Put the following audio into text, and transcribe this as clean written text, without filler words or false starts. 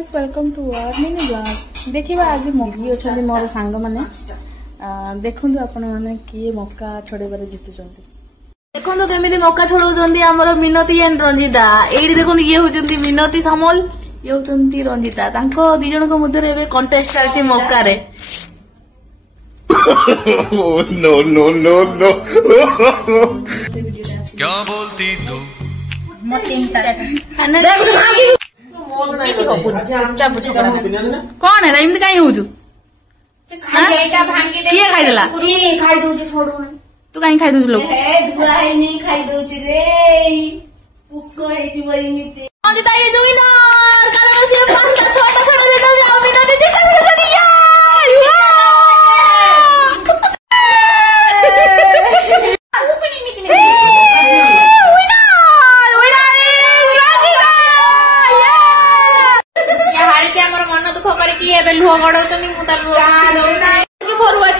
Friends welcome to our mini blog. देखिबा आज मौजी अच्छा मोर सांग माने देखु आपण माने किए मौका छोड़ेबारे जीतुचंती। देखो केमिति मौका छोड़ौचंती हमर मिनती एंड रंजिता। एडी देखो ये होचंती मिनती सामल ये होचंती रंजिता। तांको दी जण को मध्य रे कंटेस्ट चलती मौका रे। नो नो नो नो क्या बोलती तू कौन है इमती कहीं हो किए खाईदेला तू कहीं खाई दूसरी लोग रंजिता ये जो विनर कारण से 5टा 6टा छोड़ दे दो अमिना दीदी कर दिया लुह गड़ फॉरवर्ड